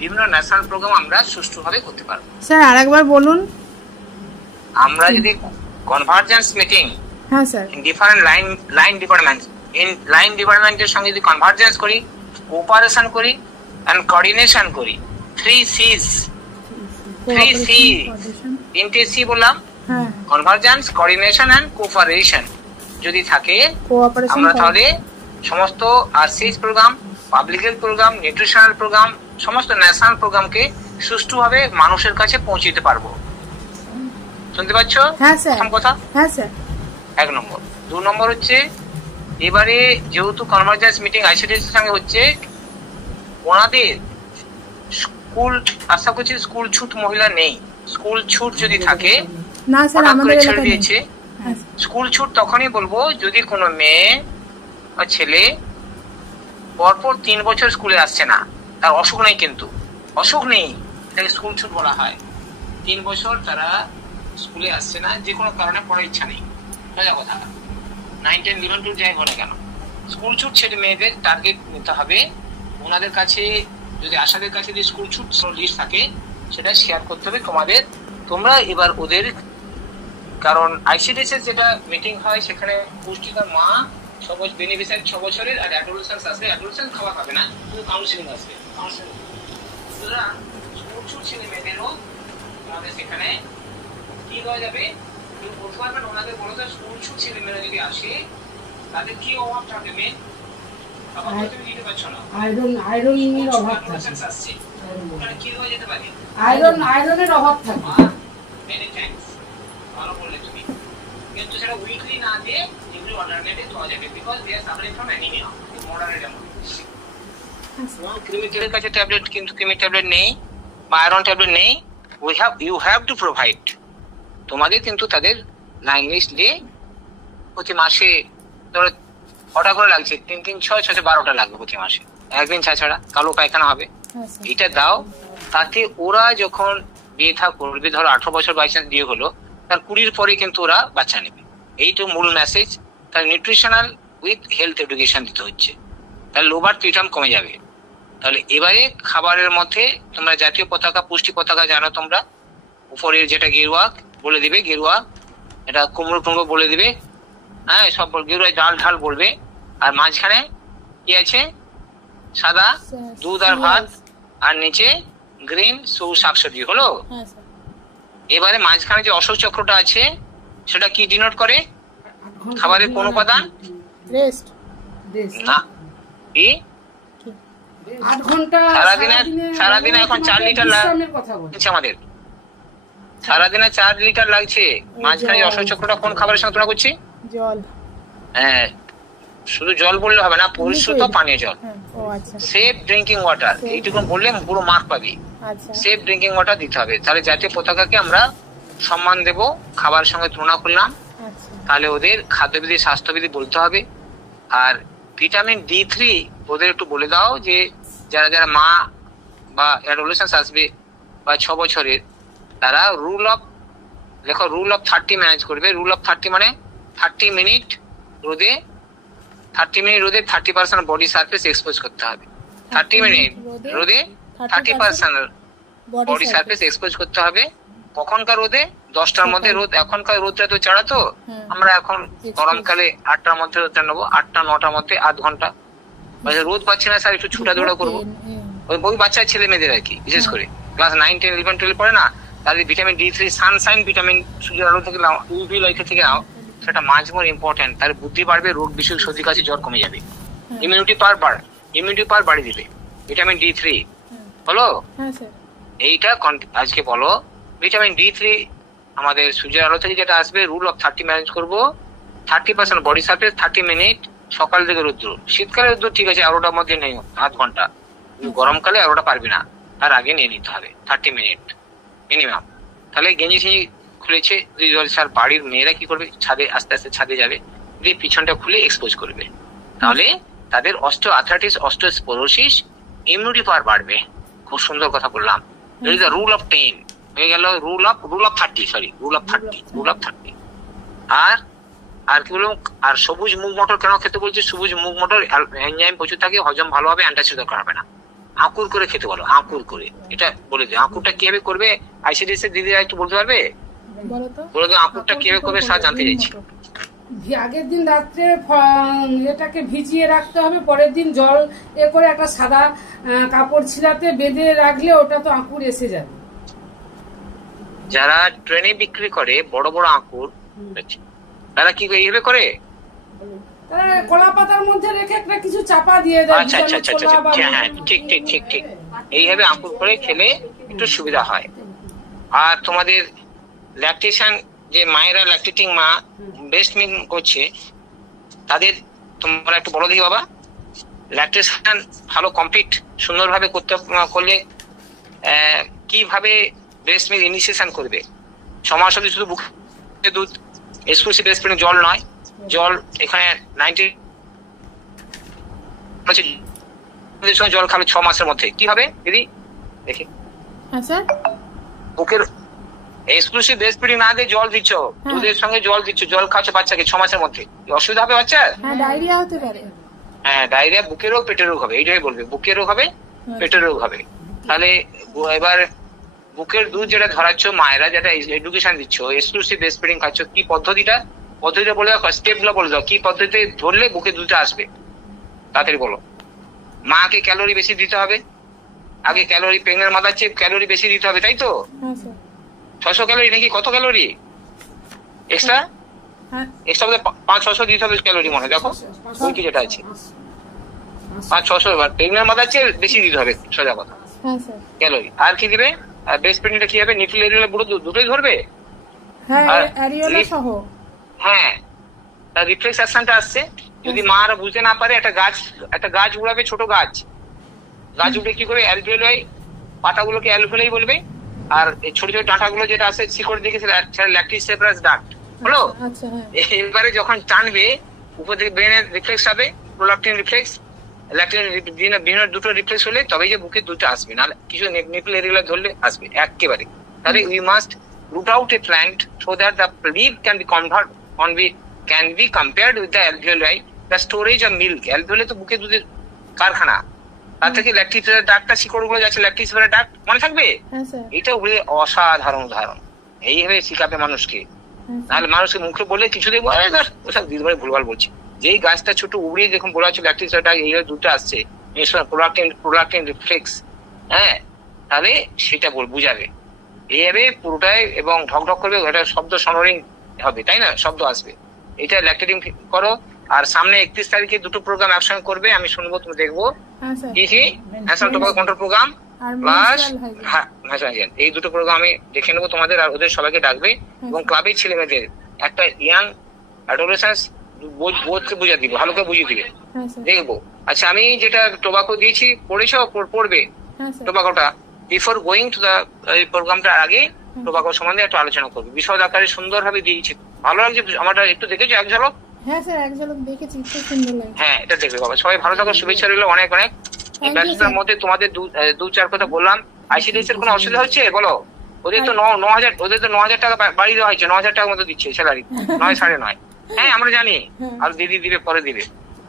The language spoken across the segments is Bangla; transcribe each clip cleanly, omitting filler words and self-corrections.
বিভিন্ন ন্যাশনাল প্রোগ্রাম আমরা সুষ্ঠুভাবে করতে পারবো। স্যার আরেকবার বলুন। আমরা যদি কনভার্জেন্স মিটিং, হ্যাঁ sir, different line department, in line ডিপার্টমেন্টের সঙ্গে যদি কনভার্জেন্স করি, কোঅপারেশন করি এন্ড কোঅর্ডিনেশন করি, 3 সি, তিনটে সি বললাম, কনভার্জেন্স, কোঅর্ডিনেশন এন্ড কোঅপারেশন যদি থাকে, আমরা তাহলে সমস্ত RCS program, public health program, nutritional program, সমস্ত ন্যাশনাল প্রোগ্রামকে সুষ্ঠুভাবে মানুষের কাছে পৌঁছতে পারবো। শুনতে পাচ্ছ? হ্যাঁ স্যার। প্রথম কথা, হ্যাঁ স্যার। 1 নম্বর। 2 নম্বর হচ্ছে, এবারে যেহেতু কনভার্জেন্স মিটিং আইসিডিএস এর সঙ্গে হচ্ছে, ওনাদের স্কুল, আশা করছি স্কুল ছুট মহিলা নেই। স্কুল ছুট যদি থাকে, না স্যার আমাদের এলাকায় দিয়েছে স্কুল ছুট তখনই বলবো যদি কোনো মেয়ে বা ছেলে পরপর 3 বছর স্কুলে আসছে না, তার অসুখ নেই, কিন্তু অসুখ নেই, এটাকে স্কুল ছুট বলা হয়। 3 বছর তারা স্কুলে আসছে না, যে কোনো কারণে পড়ার ইচ্ছা নেই, সোজা কথা। 9, 10, 11, 12 যাই বলে কেন, স্কুল ছুট ছেলে মেয়েদের টার্গেট নিতে হবে। ওনাদের কাছে যদি আশাদের কাছে যদি স্কুল ছুট লিস্ট থাকে, সেটা শেয়ার করতে হবে তোমাদের। তোমরা এবার ওদের, কারণ আইসিডিএস এর যেটা মিটিং হয় সেখানে পুষ্টিকর মা, বেনিফিশিয়ারি 6 বছরের, আর অ্যাডোলেসেন্স আসবে, অ্যাডোলেসেন্স খাওয়া খাবে না, শুধু কাউন্সিলিং আসবে। সুতরাং স্কুল ছুট ছেলে মেয়েদেরও আমাদের সেখানে কি হয়ে যাবে, বলতে পারবেন ওনাদের বলো তো, স্কুল ছুট ছেলে মেয়েরা যদি আসে তাদের কি অভাব থাকবে? মেয়ে তুমি দিতে পারছো না, আয়রনের অভাব আসছে, ওখানে কি হয়ে যেতে পারে? আয়রনের অভাব থাকে। মেনি থ্যাঙ্কস, ভালো বললে তুমি। কিন্তু সেটা উইকলি না দিয়ে এগুলো অল্টারনেটিভ পাওয়া যাবে, because they are suffering from anaemia, moderate amount. ক্রিমিকেলের কাছে ট্যাবলেট, কিন্তু ক্রিমি ট্যাবলেট নেই বা আয়রন ট্যাবলেট নেই। You have to provide. তোমাদের কিন্তু তাদের লাইন লিস্ট দিয়ে প্রতি মাসে ধরো 6টা করে লাগছে, 3, 3, 6, 6, 12টা লাগবে প্রতি মাসে, একদিন ছাড়া কালো পায়খানা হবে, এটা দাও। তাতে ওরা যখন বিয়ে থা করবে, ধরো 18 বছর বাইচান্স বিয়ে হলো, তার 20 পরে কিন্তু ওরা বাচ্চা নেবে। এইটা মূল মেসেজ। তার নিউট্রিশনাল উইথ হেলথ এডুকেশন দিতে হচ্ছে, তাহলে লোবার প্রিটার্ম কমে যাবে। তাহলে এবারে খাবারের মধ্যে তোমরা জাতীয় পতাকা, পুষ্টি পতাকা জানো তোমরা, উপরের যেটা গেরুয়া বলে দিবে, গেরুয়া, এটা কুমড়ো টুমড়ো বলে দিবে, হ্যাঁ সব গেরুয়া, ডাল ঢাল বলবে। আর মাঝখানে কি আছে? সাদা দুধ আর ভাত, আর নিচে গ্রিন সবুজ শাকসবজি হলো। এবারে মাঝখানে যে অশোক চক্রটা আছে, সেটা কি ডিনোট করে? খাবারের কোন উপাদান? না, কি 8 ঘন্টা সারাদিনে এখন 4 লিটার লাগছে আমাদের, সারাদিনে 4 লিটার লাগছে। মাঝখানে অশোক চক্রটা কোন খাবারের সঙ্গে তুলনা করছি? জল। হ্যাঁ, শুধু জল বললে হবে না, পরিশুদ্ধ পানীয় জল, সেফ ড্রিঙ্কিং ওয়াটার, এইটুকু বললে পুরো মার্ক পাবি। সেফ ড্রিঙ্কিং ওয়াটার দিতে হবে। তাহলে জাতীয় পতাকাকে আমরা সম্মান দেব, খাবারের সঙ্গে তুলনা করলাম, তাহলে ওদের খাদ্যবিধি, স্বাস্থ্যবিধি বলতে হবে। আর ভিটামিন D3 ওদের একটু বলে দাও, যে যারা যারা মা বা অ্যাডোলেসেন্স আসবে বা 6 বছরের, তারা রুল অফ 30 ম্যানেজ করবে। রুল অফ 30 মানে 30 মিনিট রোদে, 30% বডি সারফেস এক্সপোজ করতে হবে। 30 মিনিট রোদে 30% বডি সারফেস এক্সপোজ করতে হবে। কখনকার রোদে? 10টার মধ্যে রোদ। এখনকার রোদটা তো চাড়া, তো আমরা এখন গরমকালে 8টার মধ্যে রোদটা নেবো, 8টা 9টার মধ্যে আধ ঘন্টা। রোদ পাচ্ছি না স্যার, একটু ছুটা দৌড়া করবো, ওই বাচ্চা ছেলে মেয়েদের আর কি, বিশেষ করে ক্লাস 9, 10, 11, 12 পড়ে না, তাদের ভিটামিন D3, সানশাইন ভিটামিন, সূর্যের আলো থেকে নাও, ইউভি লাইট থেকে নাও, সেটা মাঝ মোর ইম্পর্টেন্ট। তার বুদ্ধি বাড়বে, রোগ বিসুখ, সর্দি কাশি, জ্বর কমে যাবে, ইমিউনিটি পাওয়ার বাড়িয়ে দিবে ভিটামিন D3 হলো। এইটা আজকে বলো, ভিটামিন D3 আমাদের সূর্যের আলো থেকে যেটা আসবে, রুল অফ 30 ম্যানেজ করবো। 30% বডি সারফেস, 30 মিনিট সকাল থেকে রোদ্র। শীতকালে রোদ্র ঠিক আছে, 11টার মধ্যে নেই, আধ ঘন্টা। গরমকালে 11টা পারবি না, তার আগে নিয়ে নিতে হবে 30 মিনিট মিনিমাম। তাহলে গেঞ্জি খুলেছে, স্যার বাড়ির মেয়েরা কি করবে? ছাদে, আস্তে আস্তে ছাদে যাবে, দিয়ে পিছনটা খুলে এক্সপোজ করবে, তাহলে তাদের অস্টিওআর্থ্রাইটিস, অস্টিওস্পোরোসিস, ইমিউনিটি পাওয়ার বাড়বে। খুব সুন্দর কথা বললাম। রুল অফ 10 হয়ে গেল, রুল অফ 30। আর কি বলবো? আর সবুজ মুগ মটর কেন খেতে বলছি? সবুজ মুগ মটর এনজাইম প্রচুর থাকে, হজম ভালো হবে, অ্যান্টাসিড দরকার হবে না। আঁকুর করে খেতে বলো, আঁকুর করে। এটা বলে দিও, আঁকুরটা কিভাবে করবে আইসিডিএস এর দিদিরা একটু বলতে পারবে? বলে দাও আঁকুরটা কিভাবে করবে, স্যার জানতে চাইছি। আগের দিন রাত্রে এটাকে ভিজিয়ে রাখতে হবে, পরের দিন জল করে একটা সাদা কাপড় ছিলাতে বেঁধে রাখলে ওটা তো আঁকুর এসে যাবে। যারা ট্রেনে বিক্রি করে বড় বড় আঁকুর, তারা কি এইভাবে করে? তারা কলা পাতার মধ্যে রেখে একটা কিছু চাপা দিয়ে দেয়। আচ্ছা আচ্ছা আচ্ছা আচ্ছা, হ্যাঁ ঠিক ঠিক ঠিক ঠিক, এইভাবে আঁকুর করে খেলে একটু সুবিধা হয়। আর তোমাদের ল্যাকটেশন, যে মায়েরা ল্যাকটেটিং মা ব্রেস্ট মিল্ক করছে, তাদের তোমরা একটু বলো দেখি বাবা, ল্যাকটেশন ভালো কমপ্লিট সুন্দরভাবে করলে কিভাবে ব্রেস্ট মিল্ক ইনিশিয়েশন করবে। 6 মাস অবধি শুধু বুকের দুধ, এক্সক্লুসিভ ব্রেস্ট মিল্ক, জল নয়। জল এখানে 90 জল খাবে 6 মাসের মধ্যে। কি হবে দিদি দেখি? বুকের এক্সক্লুসিভ ব্রেস্ট ফিডিং না দিয়ে জল দিচ্ছ, দুধের সঙ্গে জল দিচ্ছ, জল খাচ্ছ বাচ্চাকে 6 মাসের মধ্যে, অসুবিধা হবে বাচ্চার? ডায়রিয়া হতে পারে। হ্যাঁ, ডায়রিয়া, বুকের রোগ, পেটের রোগ হবে, এইটাই বলবে, বুকের রোগ হবে, পেটের রোগ হবে। তাহলে এবার বুকের দুধ যেটা ধরাচ্ছ মায়েরা, যেটা এডুকেশন দিচ্ছ, এক্সক্লুসিভ ব্রেস্ট ফিডিং খাচ্ছ, কি পদ্ধতিটা বলে দাও, স্টেপ গুলো বলে দাও, কি পদ্ধতিতে ধরলে বুকের দুধটা আসবে, তাড়াতাড়ি বলো। মাকে ক্যালোরি বেশি দিতে হবে, আগে ক্যালোরি প্রেগনেন্ট মাদার চেয়ে ক্যালোরি বেশি দিতে হবে, তাই তো? 600 ক্যালোরি নাকি কত ক্যালোরি এক্সট্রা? এক্সট্রা 500-600 দিতে হবে ক্যালোরি মনে হয়, দেখো ওই কি যেটা আছে 500-600, প্রেগনেন্ট মাদার চেয়ে বেশি দিতে হবে, সোজা কথা ক্যালোরি। আর কি দিবে? ব্রেস্ট ফিডিংটা কি হবে? নিপল এরিয়া পুরো দুটোই ধরবে। হ্যাঁ, তার রিফ্লেক্স অ্যাকশনটা আসছে। যদি মা আর বুঝতে না পারে, একটা গাছ উড়াবে, ছোট গাছ উড়ে কি করে? অ্যালভেলাই, পাতাগুলোকে অ্যালভেলাই বলবে, আর ছোট ছোট ডাঁটাগুলো যেটা আছে শিকড় দিকে সেটা ল্যাকটিসেপ্রাস ডাক্ট হলো। এবারে যখন টানবে উপর থেকে ব্রেনের রিফ্লেক্স হবে, প্রোলাকটিন রিফ্লেক্স, ল্যাকটিন বিভিন্ন দুটো রিফ্লেক্স হলে তবেই যে বুকে দুটো আসবে, না কিছু নিপল এরিয়া ধরলে আসবে একেবারে। তাহলে we must root out a plant so that the leaf can be compared with the alveoli, the storage of milk. Alveoli তো বুকে দুধের কারখানা, তার থেকে ল্যাকটিসের ডাকটা শিকড় গুলো যাচ্ছে, ল্যাকটিসের ডাক মনে থাকবে? এটা অসাধারণ উদাহরণ, এইভাবে শিখাবে মানুষকে। তাহলে মানুষকে মুখে বলে কিছু দেবো, ওসব দিদিভাই ভুলভাল বলছি। যেই গাছটা ছোট উড়িয়ে যখন বলা হচ্ছে ল্যাকটিসের ডাক, এইভাবে দুধটা আসছে, প্রোলাকটিন রিফ্লেক্স, হ্যাঁ, তাহলে সেটা বুঝাবে এইভাবে পুরোটাই, এবং ঢকঢক করবে, এটা শব্দ সনোরিং হবে, তাই না? শব্দ আসবে। এটা ল্যাকটেটিং করো। আর সামনে 31 তারিখে দুটো প্রোগ্রাম একসঙ্গে করবে, আমি শুনবো, তুমি দেখবো। কি national tobacco control program plus এই দুটো প্রোগ্রাম আমি দেখে নেবো তোমাদের, আর ওদের সবাইকে ডাকবে, এবং ক্লাবের ছেলে মেয়েদের একটা ইয়াং অ্যাডোলেসেন্স বোধকে বুঝিয়ে দিবে, ভালো করে বুঝিয়ে দিবে, দেখবো। আচ্ছা, আমি যেটা টোবাকো দিয়েছি পড়েছ, পড়বে টোবাকোটা। বিফোর গোয়িং টু দা প্রোগ্রামটার আগে টোবাকো সম্বন্ধে একটু আলোচনা করবে, বিশদ আকারে সুন্দর ভাবে দিয়েছি। ভালো লাগছে আমারটা? একটু দেখেছো এক ঝলক? হ্যাঁ স্যার, এক ঝলক দেখেছি, খুব সুন্দর লাগছে। হ্যাঁ, এটা দেখবে বাবা। সবাই ভালো থাকো, শুভেচ্ছা রইল অনেক অনেক। এই ব্যস্ততার মধ্যে তোমাদের দু চার কথা বললাম। আইসিডিএস এর কোনো অসুবিধা হচ্ছে বলো? ওদের তো 9,000 টাকা বাড়ি দেওয়া হয়েছে, 9,000 টাকার মতো দিচ্ছে স্যালারি, 9, 9.5। হ্যাঁ, আমরা জানি, আর দিদি দিবে, পরে দিবে।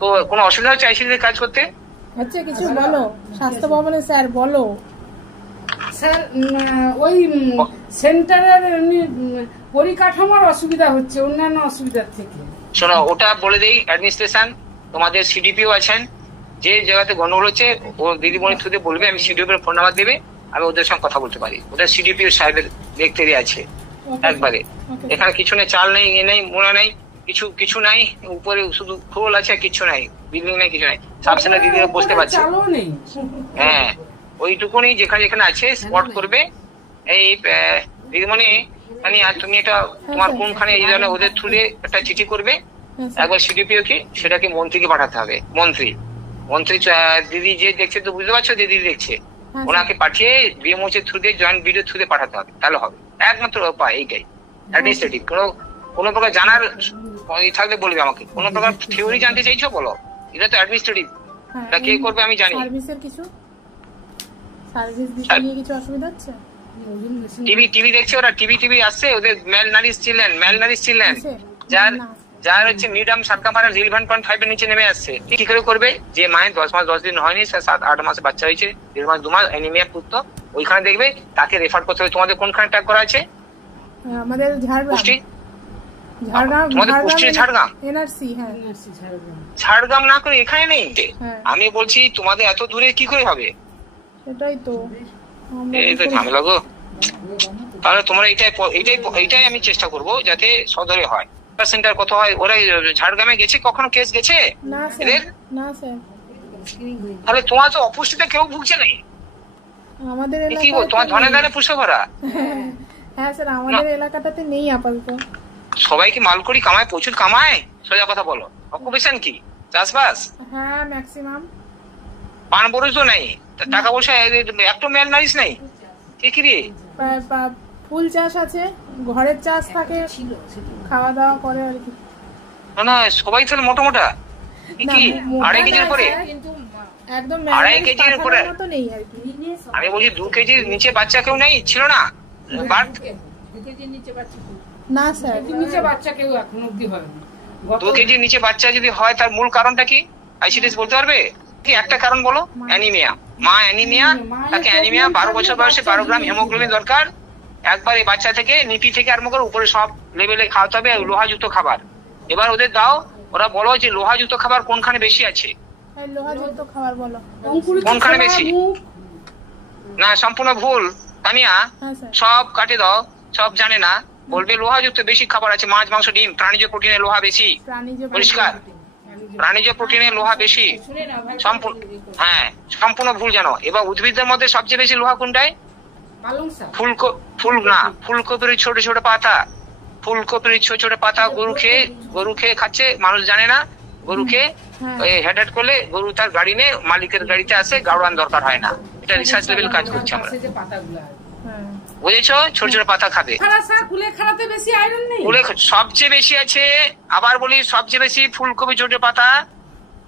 তো কোনো অসুবিধা হচ্ছে আইসিডিএস কাজ করতে? আচ্ছা, কিছু বলো স্বাস্থ্য ভবনে স্যার, বলো স্যার। ওই সেন্টারের পরিকাঠামোর অসুবিধা হচ্ছে অন্যান্য অসুবিধার থেকে। শোনো, ওটা বলে দেই, অ্যাডমিনিস্ট্রেশন, তোমাদের সিডিপিও আছেন, যে জায়গাতে গন্ডগোল হচ্ছে ও দিদিমণি থ্রুতে বলবে, আমি সিডিপির ফোন নাম্বার দেবে, আমি ওদের সঙ্গে কথা বলতে পারি। ওদের সিডিপিও সাহেবের দেখতেরই আছে একবারে। এখানে কিছু নেই, চাল নেই, এ নেই, মোড়া নেই, কিছু নাই, উপরে শুধু খোল আছে, কিছু নাই, বিল্ডিং নেই, কিছু নাই, সাবসেন্টার দিদিরা বসতে পারছে। হ্যাঁ, ওইটুকুনি যেখানে যেখানে আছে স্পট করবে। এই দিদিমণি, তুমি এটা তোমার কোনখানে এই ধরনের ওদের থ্রুতে একটা চিঠি করবে একবার সিডিপিও কি, সেটাকে মন্ত্রীকে পাঠাতে হবে। মন্ত্রী দিদি যে দেখছে, তো বুঝতে পারছো, দিদি দেখছে, ওনাকে পাঠিয়ে বিএমওএইচ থ্রুতে, জয়েন্ট ভিডিও থ্রুতে পাঠাতে হবে, তাহলে হবে। একমাত্র উপায় এইটাই, অ্যাডমিনিস্ট্রেটিভ। কোনো প্রকার জানার থাকলে বলবে আমাকে। কোনো প্রকার থিওরি জানতে চাইছো বলো, এটা তো অ্যাডমিনিস্ট্রেটিভ, এটা কে করবে আমি জানি। টিভি দেখছে ওরা, টিভি আসছে, ওদের ম্যাল নারিশ চিলড্রেন, যার যার হচ্ছে মিডিয়াম সাতকামারা 11.5 এর নিচে নেমে আসছে, কি করে করবে? যে মায়ের 10 মাস 10 দিন হয়নি, 7-8 মাসে বাচ্চা হয়েছে, 1.5 মাস 2 মাস অ্যানিমিয়া পুত্র, ওইখানে দেখবে তাকে রেফার করতে হবে। তোমাদের কোনখানে ট্যাগ করা আছে? আমাদের ঝাড়গ্রাম। পুষ্টি ঝাড়গ্রাম, তোমাদের পুষ্টি ঝাড়গ্রাম। এনআরসি, হ্যাঁ ঝাড়গ্রাম না করে এখানে নেই। হ্যাঁ। আমি বলছি তোমাদের এত দূরে কি করে হবে? সেটাই তো এই তো ঝামেলা গো। তাহলে তোমরা এইটাই আমি চেষ্টা করব যাতে সদরে হয়। সেন্টার কত হয়? ওরা ঝাড়গ্রামে গেছে, কখনো কেস গেছে না এদের? স্যার, না স্যার। তাহলে তোমার তো অপুষ্টিতে কেউ ভুগছে নাই। আমাদের কি বল, তোমার ধনে ধানে পুষে ভরা। হ্যাঁ স্যার, আমাদের এলাকাটাতে নেই আপাতত। সবাই কি মালকড়ি কামায়? প্রচুর কামায়, সোজা কথা বলো। অকুপেশন কি? চাষবাস? হ্যাঁ ম্যাক্সিমাম। পান বরজ তো নাই, টাকা পয়সা একটু মেল নারিস নাই। কি রে? ফুল চাষ আছে, ঘরের চাষ থাকে, খাওয়া দাওয়া করে আর কি। না সবাই তাহলে মোটা মোটা। কি 2.5 কেজির উপরে? একদম 2.5 কেজির উপরে মতো নেই আর কি। আমি বলছি 2 কেজির নিচে বাচ্চা কেউ নেই, ছিল না? না স্যার, নিচে বাচ্চা কেউ এখন অব্দি হয়নি। 2 কেজির নিচে বাচ্চা যদি হয় তার মূল কারণটা কি? আইসিডিএস বলতে পারবে কি? একটা কারণ বলো। অ্যানিমিয়া। মা অ্যানিমিয়া, তাকে অ্যানিমিয়া 12 বছর বয়সে 12 গ্রাম হিমোগ্লোবিন দরকার। একবার এই বাচ্চা থেকে নিপি থেকে আরম্ভ করে উপরে সব লেভেলে খাওয়াতে হবে লোহাযুক্ত খাবার। এবার ওদের দাও, ওরা বলো যে লোহাযুক্ত খাবার কোনখানে বেশি আছে? লোহাযুক্ত খাবার বলো কোনখানে বেশি? না সম্পূর্ণ ভুল তানিয়া, সব কাটে দাও, সব জানে না। বলবে লোহাযুক্ত বেশি খাবার আছে, মাছ মাংস ডিম, প্রাণীজ প্রোটিনে লোহা বেশি। পরিষ্কার, প্রাণীজ প্রোটিনে লোহা বেশি। হ্যাঁ সম্পূর্ণ ভুল জানো। এবার উদ্ভিদের মধ্যে সবচেয়ে বেশি লোহা কোনটায়? ফুলকপির ছোট ছোট পাতা। ফুলকপির ছোট ছোট পাতা গরু খেয়ে খাচ্ছে, মানুষ জানে না। গরুকে হেড করলে গরু তার গাড়ি নিয়ে মালিকের গাড়িতে আসে, গাড়োয়ান দরকার হয় না। এটা রিসার্চ লেভেল কাজ করছে আমরা, বুঝেছো? ছোট ছোট পাতা খাবে। সবচেয়ে বেশি আছে, আবার বলি সবচেয়ে বেশি ফুলকপি ছোট পাতা,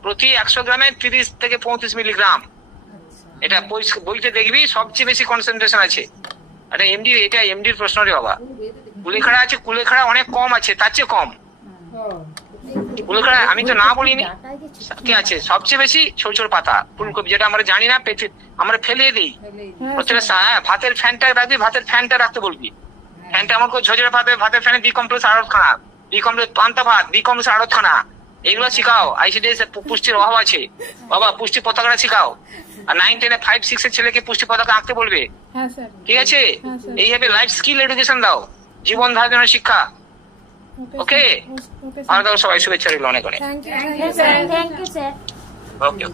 প্রতি 100 গ্রামে 30 থেকে 35 মিলিগ্রাম। এটা বইতে দেখবি সবচেয়ে বেশি কনসেন্ট্রেশন আছে। এটা এমডির প্রশ্ন রে বাবা। কুলেখাড়া আছে, কুলেখাড়া অনেক কম আছে, তার চেয়ে কম কুলেখাড়া। আমি তো না বলিনি, কি আছে সবচেয়ে বেশি? ছোট ছোট পাতা ফুলকপি, যেটা আমরা জানি না, আমরা ফেলিয়ে দিই। ভাতের ফ্যানটা রাখবি, ভাতের ফ্যানটা রাখতে বলবি। ফ্যানটা আমার ঝোঝরে ভাতের ফ্যানে বিকম্প্রেস আড়তখানা, বিকম্প্রেস পান্তা ভাত, বিকম্প্রেস আড়তখানা, এইগুলো শিখাও। আইসিডিএস পুষ্টির অভাব আছে বাবা, পুষ্টি পতাকাটা শিখাও। আর 9, 10, 5, 6 এর ছেলেকে পুষ্টি পতাকা আঁকতে বলবে, ঠিক আছে? এইভাবে লাইফ স্কিল এডুকেশন দাও, জীবন ধারণের শিক্ষা। ওকে, আর সবাই শুভেচ্ছা রইল অনেক অনেক। Thank you sir. ওকে।